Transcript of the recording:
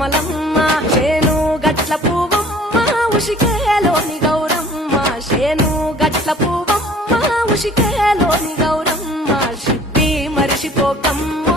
కమలమ్మ శేను గట్ల పువ్వమ్మ ఉషికేలోని గౌరమ్మ శేను గట్ల పువ్వమ్మ ఉషికేలోని గౌరమ్మ షిప్పి మరిషిపోకమ్మ